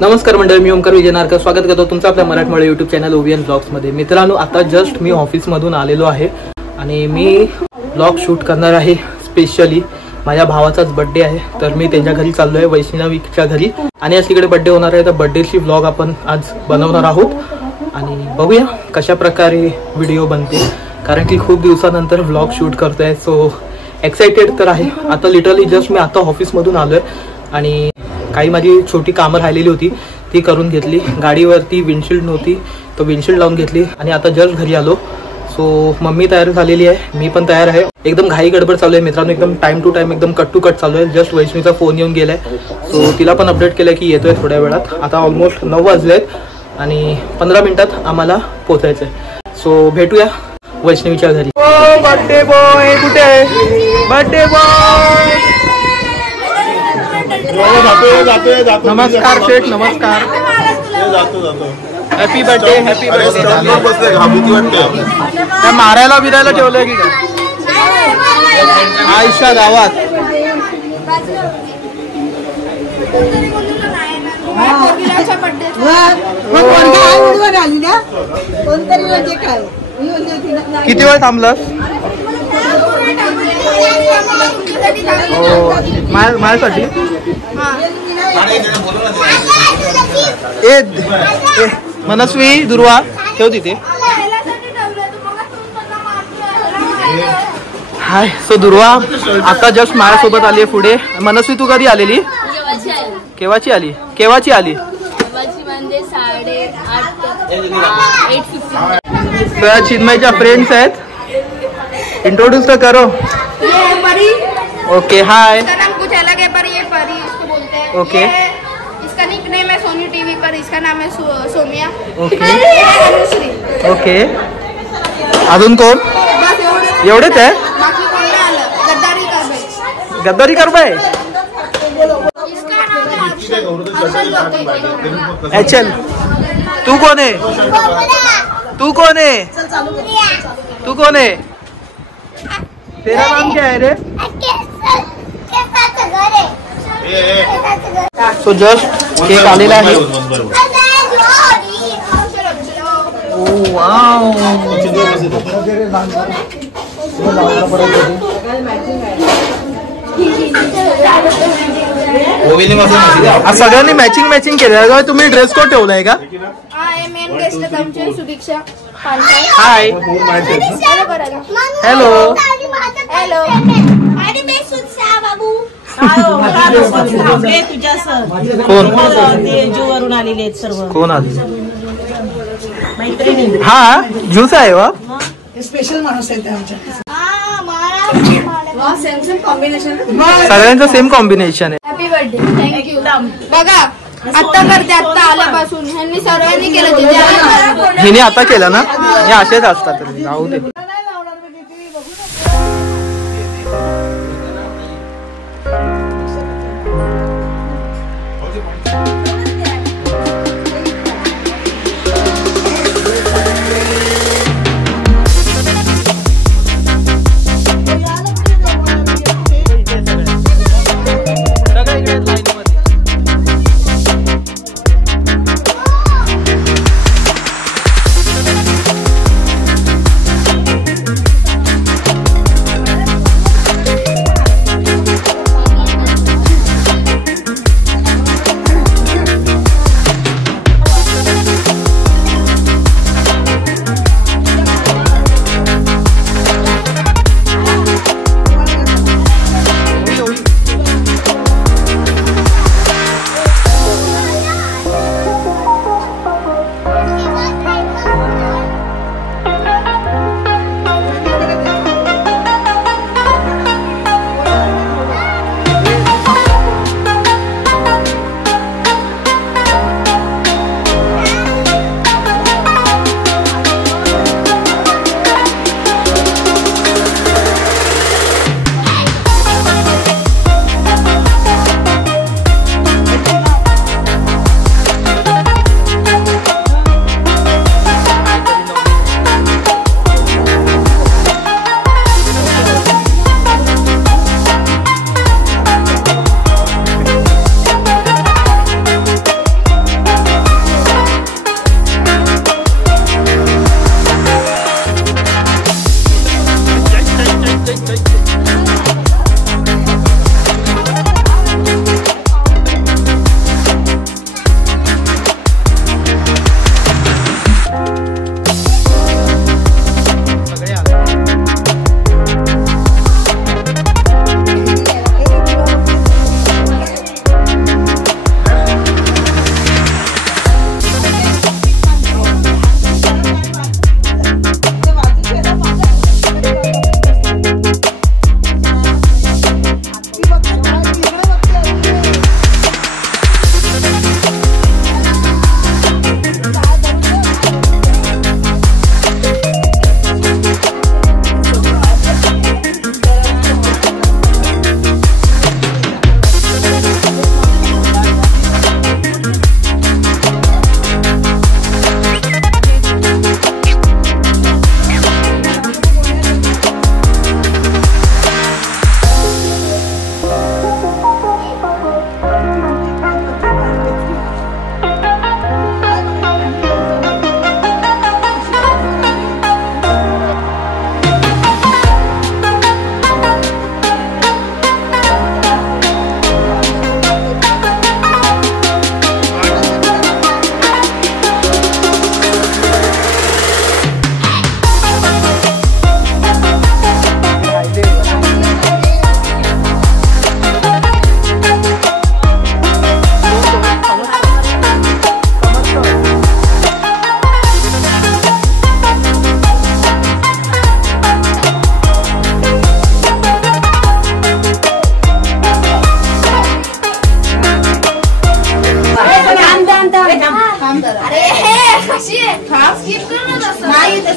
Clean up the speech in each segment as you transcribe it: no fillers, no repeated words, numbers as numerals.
नमस्कार मंडळी, मी ओमकार विजयनारकर स्वागत करतो तुमचं आपल्या मराठमोळे यूट्यूब चॅनल ओवीएन ब्लॉग्समध्ये। मित्रांनो, आता जस्ट मी ऑफिसमधून आलेलो आहे आणि मी ब्लॉग शूट करणार आहे। स्पेशली माझ्या भावाचाच बर्थडे आहे, तर मी त्यांच्या घरी चाललो आहे, वैष्णवीच्या घरी। आणि आज तिकडे बर्थडे होणार आहे, तर बर्थडेची ब्लॉग आपण आज बनवणार आहोत आणि बघूया कशा प्रकारे व्हिडिओ बनते, कारण की खूप दिवसानंतर ब्लॉग शूट करतोय। सो एक्साइटेड तर आहे। आता लिटरली जस्ट मी आता ऑफिसमधून आलोय आणि काही माझी छोटी कामं राहिलेली होती ती करून घेतली। गाडीवरती विंडशील्ड नव्हती, तो विंडशील्ड लावून घेतली आणि आता जस्ट घरी आलो। सो मम्मी तयार झालेली आहे, मी पण तयार आहे। एकदम घाई गडबड चालू आहे मित्रांनो, एकदम टाइम टू टाइम, एकदम कट टू कट चालू आहे। जस्ट वैष्णवीचा फोन येऊन गेलाय, सो तिला पण अपडेट केलं की येतोय थोड्या वेळात। आता ऑलमोस्ट 9 वाजलेत आणि 15 मिनिटात आम्हाला पोहोचायचं आहे। सो भेटूया वैष्णवीच्या घरी। बर्थडे बॉय कुठे आहे? बर्थडे बॉय नमस्कार शेठ, नमस्कार। Happy birthday, happy birthday. काय मारायला बिरायला ठेवलंय की काय? आयशा गावात किती वेळ थांबलं? माझ्यासाठी मनस्वी दुर्वा ठेव तिथे। हाय, सो दुर्वा आता जस्ट माझ्यासोबत आली आहे पुढे। मनस्वी तू कधी आलेली? केव्हाची आली? केव्हाची आली? चिन्मयच्या फ्रेंड्स आहेत, इंट्रोड्यूस तो करो। ओके, हाय। इसका नाम कुछ अलग है पर ये परी इसको बोलते हैं। ओके। इसका निकनेम है सोनी टीवी, पर इसका नाम है सोमिया। ओके अनुश्री। ओके, अजून कोण? एवढेच आहे? बाकी कोण नाही आलं। गद्दारी करबाई। गद्दारी करबाई? इसका नाम है हर्षल लोके। एचएल। तू कौन है? तू कौन है? तू कौन है? तेरा नाम क्या है रे? सो जस्ट केक आलेला आहे। ओ वाव, सगळ्यांनी मॅचिंग केलं। तुम्ही ड्रेस कोड ठेवलाय का? मेन गेस्ट आमचे सुदीक्षा। हाय, हॅलो हॅलो। आणि मी सुदीक्षा बाबू। कोण? वरून आलेले आहेत सर्व। कोण आले? हा, ज्यूस आहे वा, स्पेशल माणूस आहे आमच्या। सगळ्यांचं सेम कॉम्बिनेशन आहे। Happy birthday, thank you. बघा आता करते, आता आल्यापासून ह्यांनी सर्वांनी केलं। हिने आता केलं ना, हे असेच असतात, जाऊ दे।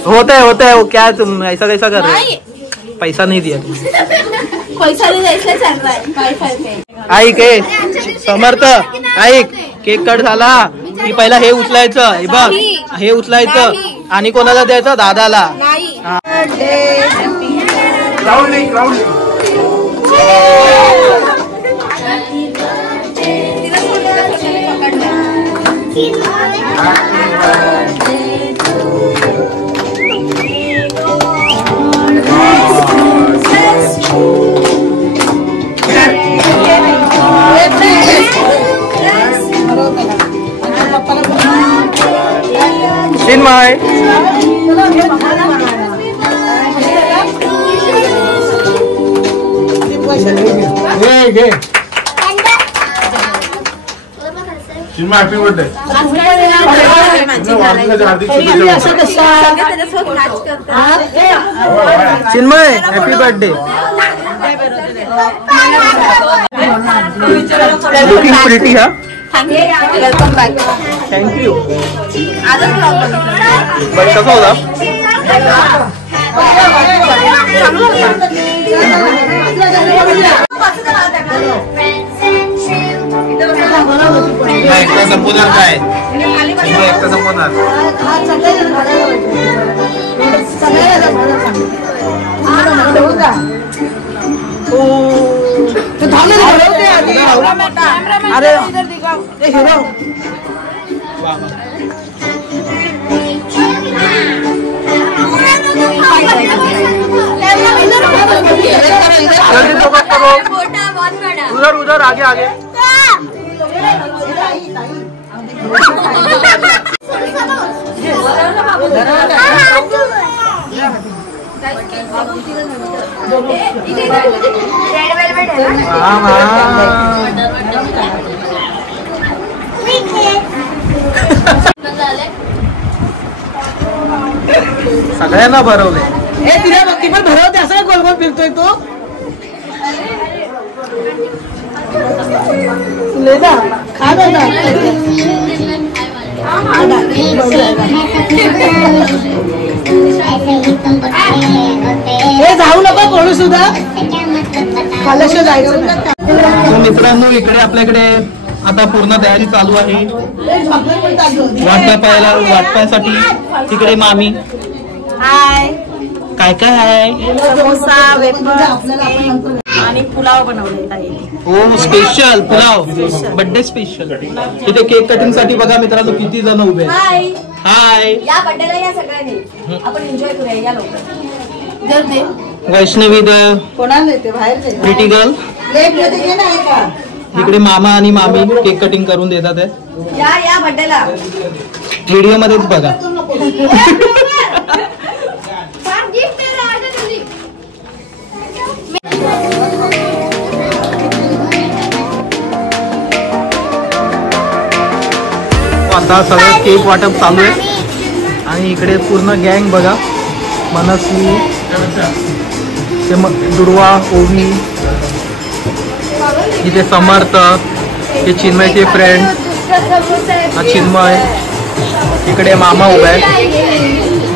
होता है वो क्या तुम ऐसा कैसा कर रहे हो? पैसा नहीं दिया पैसा नहीं द्यायचा चाललाय ऐक हे समर्थ ऐक केक कट झाला की पहिला हे उचलायचं हे बघ हे उचलायचं आणि कोणाला द्यायचं दादाला Chinmay Chinmay happy birthday Chinmay happy birthday looking pretty हा वेलकम बॅक थँक्यू बट कसा होता एकटा संपवणार काय एकटा संपवणार अरे उधर उधर आगे आगे सगळ्यांना भरवले तिला बघ ती पण भरवते असं गोल गोल फिरतोय तो खा दादा हे जाऊ नको कोणू सुद्धा खाल्याशिवाय जायचं तो मित्रांनो इकडे आपल्याकडे आता पूर्ण तयारी चालू आहे वाटपासाठी तिकडे मामी हाय काय काय आहे? डोसा, वेफर आणि पुलाव बनवलेला आहे. हो स्पेशल पुलाव, बर्थडे स्पेशल. इथे केक कटिंग साठी बघा मित्रांनो किती जण उभे आहेत. हाय या बर्थडेला या सगळ्यांनी आपण एन्जॉय करूया या लवकर. जल्दी वैष्णवी द कोणाला येते बाहेर जाते प्रिटी गर्ल. लेट मध्ये घे ना एका. इकडे मामा आणि मामी केक कटिंग करून देतात आहे. या बर्थडेला व्हिडिओ मध्येच बघा. आता सगळं केक वाटप चालू आहे आणि इकडे पूर्ण गँग बघा. मनस्वी, दुर्वा, ओवी, इथे समर्थ, हे चिन्मयचे फ्रेंड, हा चिन्मय, इकडे मामा उभा आहे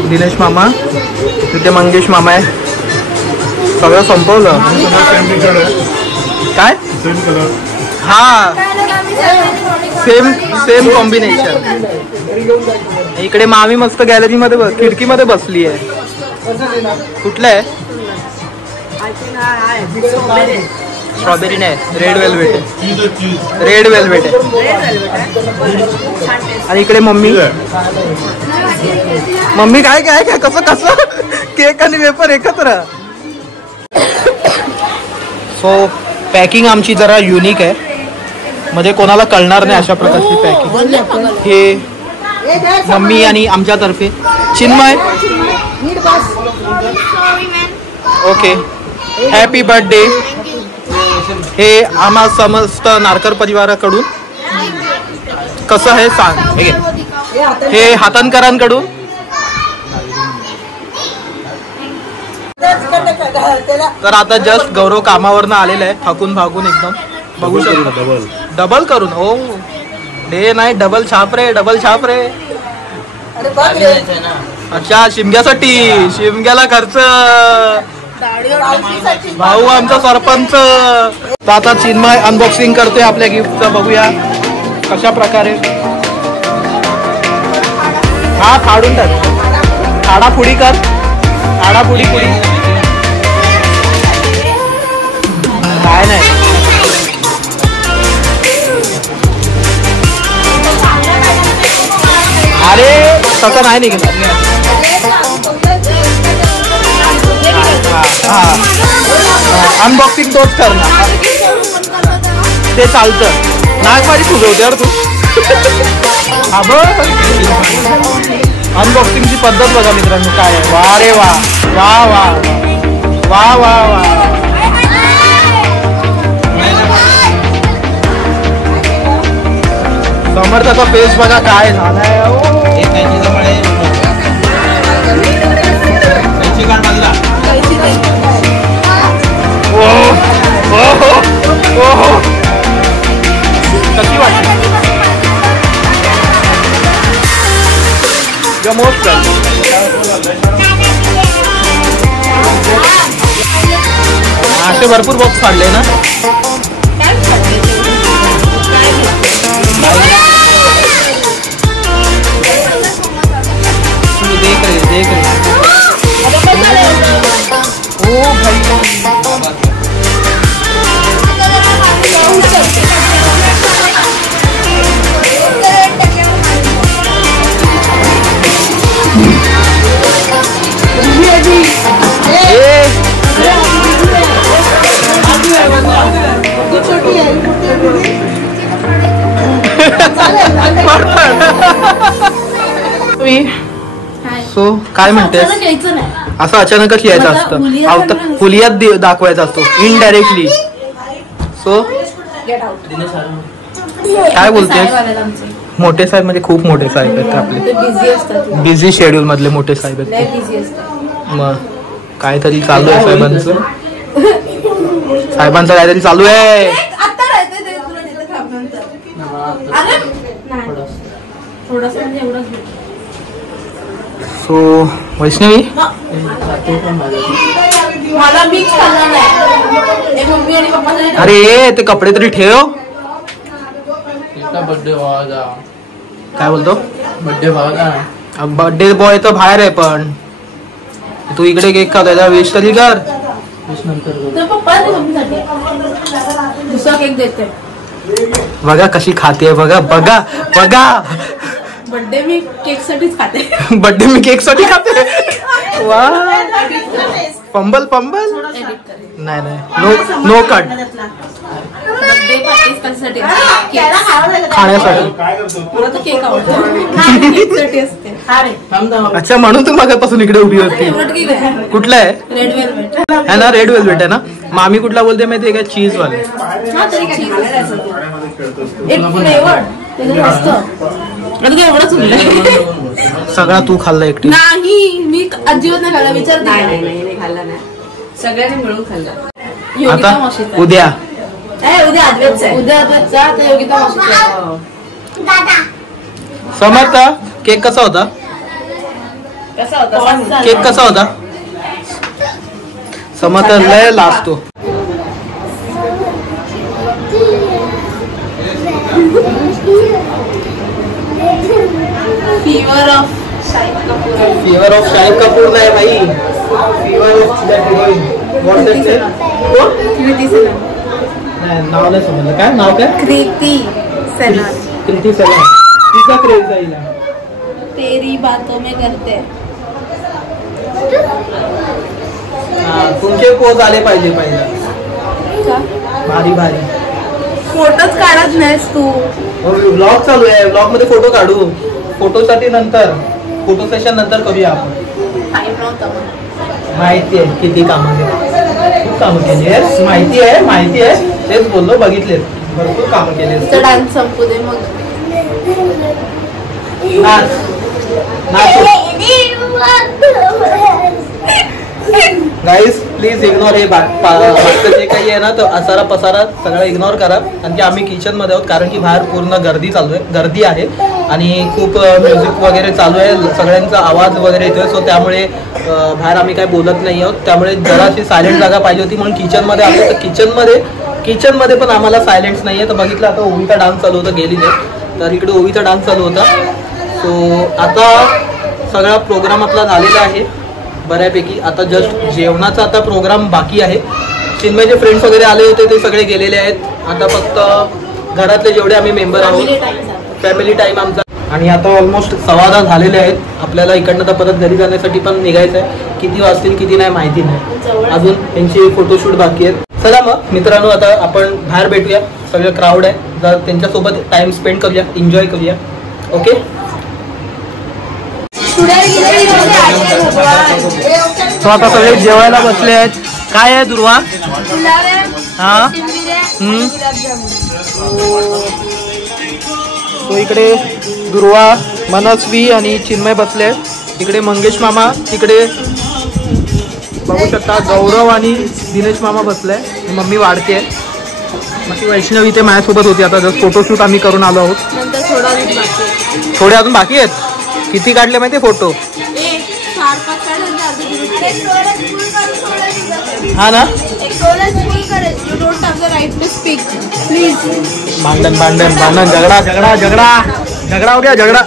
दिनेश मामा, इथे मंगेश मामा आहे. सगळं संपवलं काय. हा सेम कॉम्बिनेशन. इकडे मामी मस्त गॅलरी मध्ये खिडकीमध्ये बसली आहे. कुठलं आहे? स्ट्रॉबेरी नाही, रेड वेल्वेट आहे. रेड वेल्वेट आहे. आणि इकडे मम्मी काय काय काय कसं कसं केक आणि वेफर एकत्र. सो पॅकिंग आमची जरा युनिक आहे, म्हणजे कोणाला कळणार नाही अशा प्रकारची पॅकिंग. हे मम्मी आणि आमच्यातर्फे चिन्मय. Okay happy birthday. हे आम्हा समस्त नारकर परिवाराकडून कसं आहे सांग. हे हातणकरांकडून तर आता जस्ट गौरव कामावरनं आलेला आहे, थकून भागून एकदम. बघू शकतो डबल करून. ओ डे नाही, डबल छाप रे, डबल छाप रे. अच्छा, शिमग्यासाठी, शिमग्याला खर्च. भाऊ आमचा सरपंच. तर आता चिन्मय अनबॉक्सिंग करतोय आपल्या गिफ्टचं. बघूया कशा प्रकारे. हा, फाडून टाक. आडापुडी कर, आडापुडी पुडी. काय नाही, अरे तसं नाही निघणार. अनबॉक्सिंग तोच करणार, ते चालतं. नागमारी फुगवते यार तू. हा बघ, अनबॉक्सिंगची पद्धत बघा मित्रांनो काय आहे. वा रे वा, वा वा वा वा वा. समर्थाचा फेस बघा काय झालाय. कशी वाटते? मोस्ट असे भरपूर बॉक्स काढले ना. देख रहे ओ भाई. सो काय म्हणतेस? असं अचानकच यायचं असतं, फुलियात दाखवायचा असतो इनडायरेक्टली. सो काय बोलतेस? मोठे साहेब म्हणजे खूप मोठे साहेब आहेत आपले, बिझी शेड्यूल मधले मोठे साहेब आहेत. मग काहीतरी चालू आहे साहेबांचं, साहेबांचं काहीतरी चालू आहे. सो वैष्णवी, अरे ते कपडे तरी ठेव. बर्थडे व्हायचा. काय बोलतो? बर्थडे व्हायचा. बर्थडे बॉय तर बाहेर आहे, पण तू इकडे केक का त्याला विश तरी कर. दुसरा केक देते. बघा कशी खाते, बघा बघा बघा. बर्थडे मी केक साठीच खाते. बर्थडे मी केक साठी खाते. वा, पंबल पंबल. नाही नाही, नो कट. बर्थडे पार्टी कशासाठी? खाण्यासाठी. मला तर केक आवडतो. केक साठी असते. अच्छा, म्हणून तू मागापासून इकडे उभी होती. कुठला आहे? रेड वेलवेट है ना, रेड वेलवेट आहे ना. मामी कुठला बोलते माहिती आहे का? चीज वाले. सगळा तू खाल्ला एकटी? नाही, मी अजिबात नाही खाल्ला. विचार नाही खाल्ला नाही, सगळ्यांनी मिळून खाल्ला. आता उद्या उद्या अद्वैतचा आहे. उद्या अद्वैतचा, तर योगिता मावशीचा. समर्थ, केक कसा होता? कसा होता केक कसा होता? समर्थ लय लाजतो. Fever of Shahid Kapoor. Fever of Shahid Kapoor नाही भाई, fever of that heroine. What's that name? Kriti Sanon. नाही, नाव नाही समजलं. काय नाव? काय? कृती सेनन. कृती सेनन. तिचा क्रेज जाईल. तेरी बातों में करते. तुमचे पोज आले पाहिजे पहिला. भारी भारी. फोटोच काढत नाहीस तू. ब्लॉग चालू आहे, ब्लॉग मध्ये फोटो काढू. फोटोसाठी नंतर, फोटो सेशन नंतर करूया आपण. टाइम नव्हता. माहिती आहे किती कामं केली, खूप कामं केली आहे. माहिती आहे, माहिती आहे. तेच बोललो, बघितले भरपूर कामं केली. डान्स संपू दे मग. नाच नाच. गाईस प्लीज इग्नोर हे बाकीचं जे काही आहे ना तर असारा पसारा सगळं इग्नोर करा. कारण की आम्ही किचनमध्ये आहोत, कारण की बाहेर पूर्ण गर्दी आहे आणि खूप म्युझिक वगैरे चालू आहे, सगळ्यांचा आवाज वगैरे येतोय. सो त्यामुळे बाहेर आम्ही काही बोलत नाही आहोत. त्यामुळे जराशी सायलेंट जागा पाहिजे होती म्हणून किचनमध्ये आलो. तर किचनमध्ये पण आम्हाला सायलेन्स नाही आहे. तर बघितलं आता ओवीचा डान्स चालू होता गेलीने, तर इकडे ओवीचा डान्स चालू होता. सो आता सगळा प्रोग्राम आपला झालेला आहे बऱ्यापैकी. आता जस्ट जेवणाचा आता प्रोग्राम बाकी आहे. चिन्मयचे फ्रेंड्स वगैरे आले होते ते सगळे गेलेले आहेत. आता फक्त घरातले जेवढे आम्ही मेंबर आहोत, फॅमिली टाईम आमचा. आणि आता ऑलमोस्ट 10:15 झालेले आहेत. आपल्याला इकडनं तर परत घरी जाण्यासाठी पण निघायचं आहे. किती वाजतील किती नाही माहिती नाही, अजून त्यांची फोटोशूट बाकी आहेत. चला मग मित्रांनो, आता आपण बाहेर भेटूया. सगळं क्राऊड आहे, जर त्यांच्यासोबत टाइम स्पेंड करूया, एन्जॉय करूया. ओके, तो आता सगळे जेवायला बसले आहेत. काय आहे दुर्वा? हा, तो इकडे दुर्वा, मनस्वी आणि चिन्मय बसले आहेत. इकडे मंगेश मामा, तिकडे बघू शकता गौरव आणि दिनेश मामा बसलाय. मम्मी वाढते. मग ती वैष्णवी ते माझ्यासोबत होती. आता जस्ट फोटोशूट आम्ही करून आलो आहोत. थोडे अजून बाकी आहेत. किती काढले माहिती फोटो? हा ना, भांडण झगड़ा हो गया झगड़ा.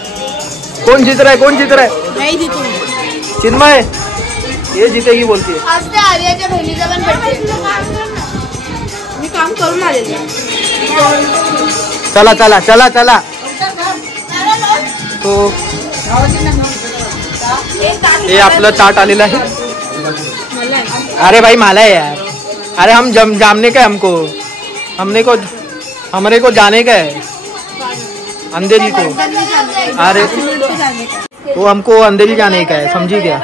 कौन जीत रहा है? नहीं जीतू. चिन्मय ये जीतेगी बोलती है. आज ते आर्याच्या बहिणीचा पण बर्थडे. मी काम करून आलेले. चला. तो ये आपलं ताट आलेलं आहे. अरे भाई माला है यार. अरे हम जामने का है, हमरे को जाने का है अंधेरी को. अरे वो हमको अंधेरी जाने का है, समझी क्या?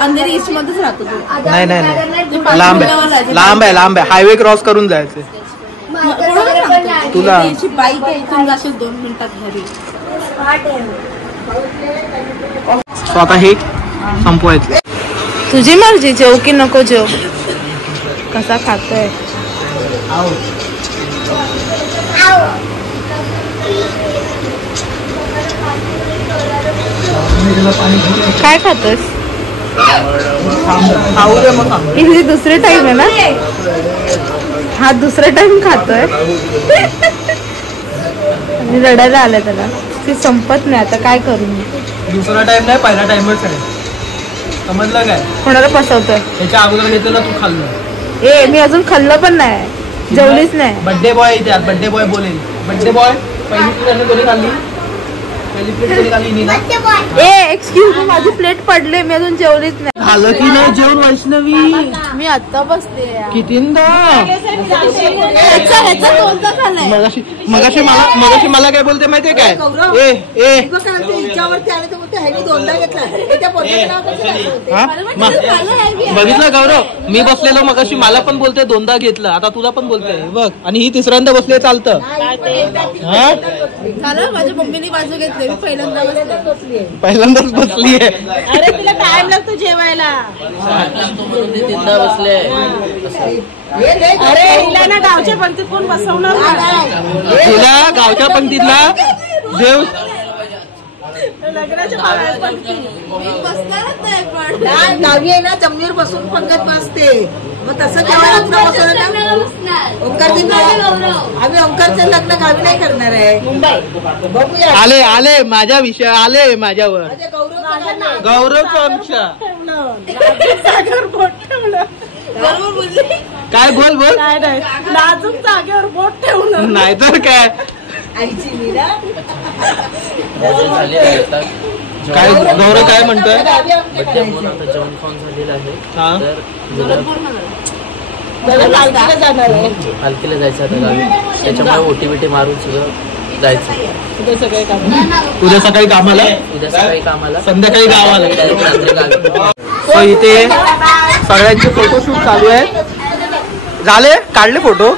अंधेरी ईस्ट मध्येच राहतो तू. नाही, लांब आहे. हायवे क्रॉस करून जायचं तुला. बाईक आहे, इथून जाशील 2 मिनिटात घरी. आता हे संपवायचं. तुझी मर्जी, जेव की नको जेव. कसा खातोय? काय खातोस? ही दुसरे टाइम आहे ना? हा दुसरा टाइम खातोय. आणि रडायला आलं त्याला. ती संपत नाही. आता काय करू मी? दुसरा टाइम नाही, पहिला टाइमच आहे. समजलं काय? कोणाला फसवतोय? त्याच्या अगोदर घेतलं तू खाल्लं. ए मी अजून खाल्लं पण नाही, जेवलीच नाही. बर्थडे बॉय इथे. बर्थडे बॉय बोलेल. बर्थडे बॉय पहिली प्लेट कोणी खाल्ली? ए एक्सक्यूज मी, माझी प्लेट पडले, मी अजून जेवलीच नाही. झालं की नाही जेवण वैष्णवी? मी आता बसते. कितींदा? ह्याचा 2दा खाल्लाय. मगाशी मला काय बोलते माहितीये काय? बघितलं गौरव, मी बसलेलो मगाशी, मला पण बोलते 2दा घेतलं. आता तुला पण बोलते बघ. आणि ही तिसऱ्यांदा बसले, चालतं. माझ्या मम्मीने बाजू घेतली. मी पहिल्यांदाच बसलीये. अरे तिला टाइम लागतो जेवायला. बसले. अरे हिला ना गावच्या पंक्तीत कोण बसवणार? तुला गावच्या पंक्तीतला जेव गावी आहे ना, जमिनीवर बसून पंगत बसते. मग तसं जेव्हा आम्ही ओंकारचं लग्न गावी नाही करणार आहे. बघूया. आले माझ्या विषय आले माझ्यावर. गौरव आमच्या काय बोल नाजूक जागेवर बोट ठेवलं. नाहीतर काय. काय गौरव काय म्हणतोय? जेवण खाऊन झालेलं आहे. पालखीला जायचं आता गावी. त्याच्यामुळे ओटी मारून सगळं जायचं. उद्या सकाळी कामाला, संध्याकाळी गावाला. सो इथे सगळ्यांचे फोटोशूट चालू आहे. झाले? काढले फोटो?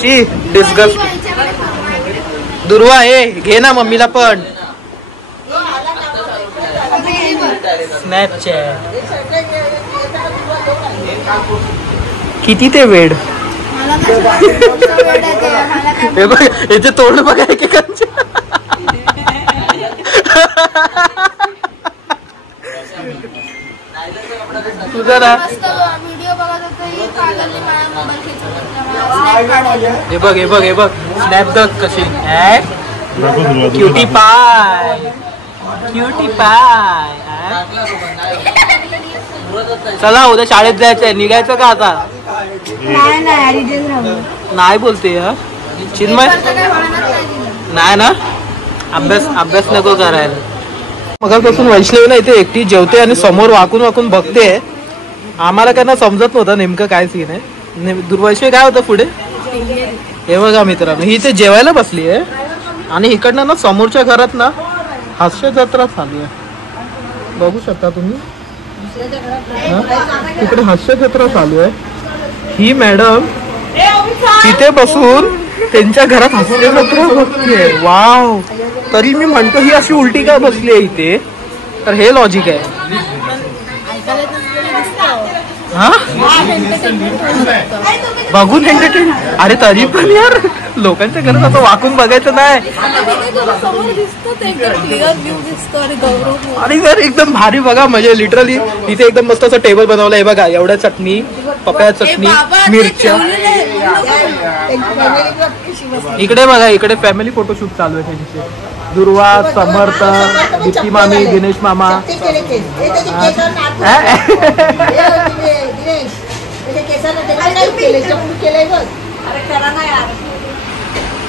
शी डिस्गस्ट. दुर्वा हे घे ना मम्मीला पण. स्नॅपचॅट. किती ते वेड. हे बघ याचे तोंड बघा एकेकांचे. तुझा ना हे बघ स्नॅप द कशी क्युटी पाय. चला उद्या शाळेत जायचंय, निघायचं का आता? नाही बोलते चिन्मय. नाही ना, अभ्यास नको करायला. मगापासून वैष्णवी ना इथे एकटी जेवते आणि समोर वाकून बघते. आम्हाला काय ना समजत नव्हतं नेमकं काय सीन आहे. दुर्वैष्णवी काय होतं पुढे? हे बघा मित्रांनो, ही इथे जेवायला बसली आहे आणि इकडनं ना समोरच्या घरात ना हास्य जत्रा चालू आहे. बघू शकता तुम्ही तिकडे हास्य जत्रा चालू आहे. ही मॅडम तिथे बसून त्यांच्या घरात हास्य जत्रा बघतीये. वाव. तरी मी म्हणतो ही अशी उलटी का बसली आहे इथे? तर हे लॉजिक आहे. हा बघून एंटरटेन. अरे तरी पण यार लोकांच्या घरात असं वाकून बघायचं नाही. आणि जर एकदम भारी बघा म्हणजे लिटरली इथे एकदम मस्त असं टेबल बनवलं आहे बघा. एवढ्या चटणी, पपया चटणी, मिरच्या. इकडे बघा, इकडे फॅमिली फोटोशूट चालू आहे त्यांचे. दुर्वा, समर्थ, दीप्ती मामी, दिनेश मामा.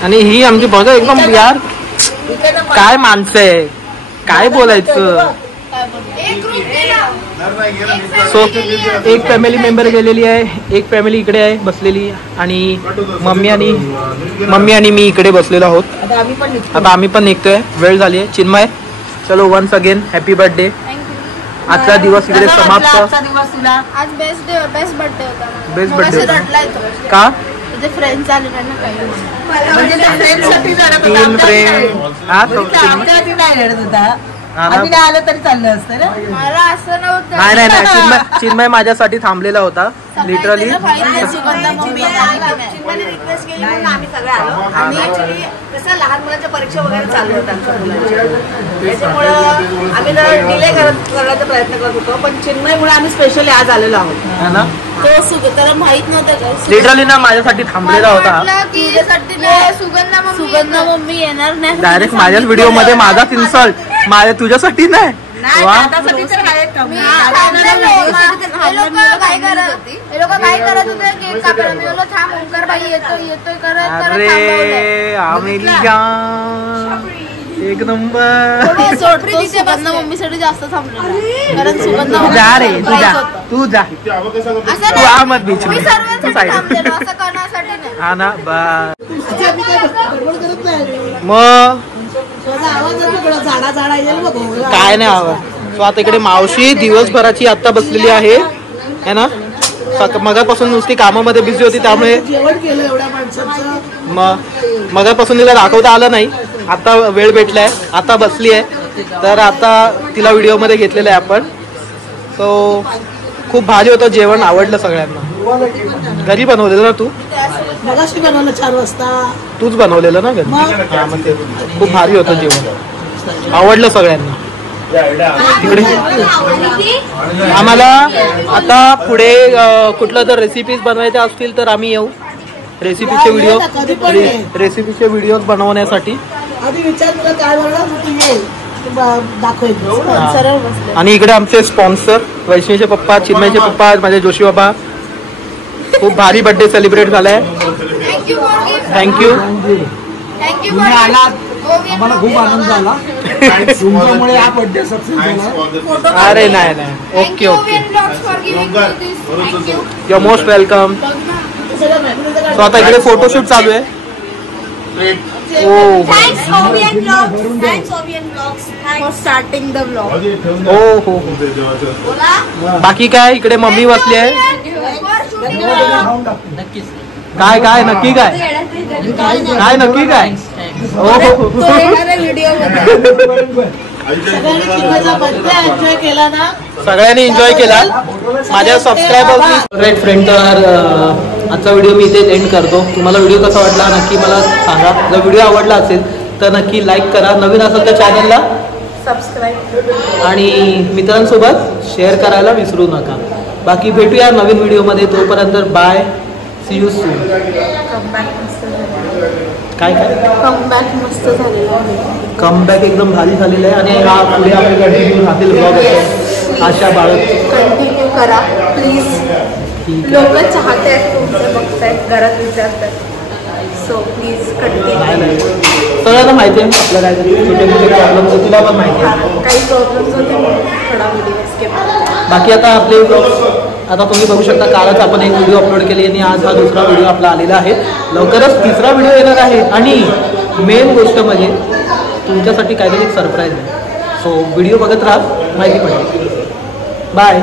आणि ही आमची बघा एकदम यार काय माणसं आहे, काय बोलायचं. सो एक फॅमिली मेंबर गेलेली आहे, एक फॅमिली इकडे आहे बसलेली आणि मम्मी आणि मी इकडे बसलेलो आहोत. आता आम्ही पण निघतोय, वेळ झाली आहे. चिन्मय चलो वन्स अगेन हॅपी बर्थडे. आजचा दिवस इकडे समाप्त. आज बेस्ट बर्थडे होता. बेस्ट बर्थडे का? तुझे फ्रेंड्स आले त्यांना तीन फ्रेंड. आम्ही नाही आलं तरी चाललं असतं ना. मला असं नव्हतं. नाही चिन्मय माझ्यासाठी थांबलेला होता लिटरली. रिक्वेस्ट केली म्हणून आम्ही सगळे आलो. आणि ऍक्च्युली कसं लहान मुलांच्या परीक्षा वगैरे चालू होत्या आमच्या मुलांच्या, त्याच्यामुळं आम्ही जरा डिले करण्याचा प्रयत्न करत होतो. पण चिन्मयमुळे आम्ही स्पेशली आज आलेलो आहोत. तो त्याला माहित नव्हतं लिटरली ना माझ्यासाठी थांबलेला होता. सुगंधा मम्मी येणार नाही. डायरेक्ट माझ्याच व्हिडिओ मध्ये माझाच इन्सल्ट. माझ्या तुझ्यासाठी नाही. हे लोक काय करत होते केक कापायला. मी बोललो थांब ओंकार बाई येतोय करत. अरे आमेलिया एक नंबर. सुगंधा मम्मीसाठी जास्त थांबलो कारण सुगंधा जा रे तू जा तू आमद बीच मी सर्वांसाठी थांबलेलो असं करण्यासाठी नाही. हा ना बा. मग काय नाही आवाज. सो आता इकडे मावशी दिवसभराची आता बसलेली आहे है ना. मगापासून नुसती कामामध्ये बिझी होती त्यामुळे मगापासून तिला दाखवता आलं नाही. आता वेळ भेटलाय, आता बसली आहे तर आता तिला व्हिडिओ मध्ये घेतलेलं आहे आपण. सो खूप भारी होतं जेवण, आवडलं सगळ्यांना. घरी बनवलेलं ना तू? मगाशी बनवलं 4 वाजता. तूच बनवलेलं ना घरी? हा मग ते खूप भारी होतं जेवण, आवडलं सगळ्यांना. तिकडे आम्हाला आता पुढे कुठलं जर रेसिपीज बनवायच्या असतील तर आम्ही येऊ. रेसिपीचे व्हिडिओ बनवण्यासाठी. आणि इकडे आमचे स्पॉन्सर वैष्णवीचे पप्पा, चिन्मयचे पप्पा, माझे जोशी बाबा. खूप भारी बर्थडे सेलिब्रेट झालाय. थँक्यू. आम्हाला खूप आनंद झाला तुमच्यामुळे हा बर्थडे सक्सेस झाला. अरे नाही okay you are most welcome. So आता इकडे फोटोशूट चालू आहे. हो बाकी काय इकडे मम्मी बसली आहे. काय नक्की काय नक्की काय? सगळ्यांनी चिन्मयचा बर्थडे एन्जॉय केला ना. सगळ्यांनी एन्जॉय केला. माझ्या सबस्क्रायबर्स राईट फ्रेंड, तर आजचा व्हिडिओ मी इथे एंड करतो. तुम्हाला व्हिडिओ कसा वाटला नक्की मला सांगा. जर व्हिडिओ आवडला असेल तर नक्की लाईक करा, नवीन असेल तर चॅनलला सबस्क्राईब आणि मित्रांसोबत शेअर करायला विसरू नका. बाकी भेटूया नवीन व्हिडिओमध्ये. तोपर्यंत बाय, सी यू सून. काय काय कमबॅक मस्त झालेला आहे. कमबॅक एकदम भारी झालेलं आहे आणि हा पुढे आपले कंटिन्यू राहतील ब्लॉग असे आशा बाळगतो. कंटिन्यू करा प्लीज. लोक चाहते आहेत, तुमचं बघतायत, घरात विचारतात. So please continue. सगळ्यांना माहिती आहे आपलं काय तरी छोटे मोठे प्रॉब्लेम तुला पण माहिती आहे. काही प्रॉब्लेम्स होते म्हणून थोडा व्हिडिओ स्किप. बाकी आता आपले ब्लॉग्स आता तुम्ही बघू शकता. कालच आपण एक व्हिडिओ अपलोड केली आणि आज हा दुसरा व्हिडिओ आपला आलेला आहे. लवकरच तिसरा व्हिडिओ येणार आहे आणि मेन गोष्ट म्हणजे तुमच्यासाठी काहीतरी सरप्राईज आहे. सो व्हिडिओ बघत राहा, माहिती पडेल. बाय.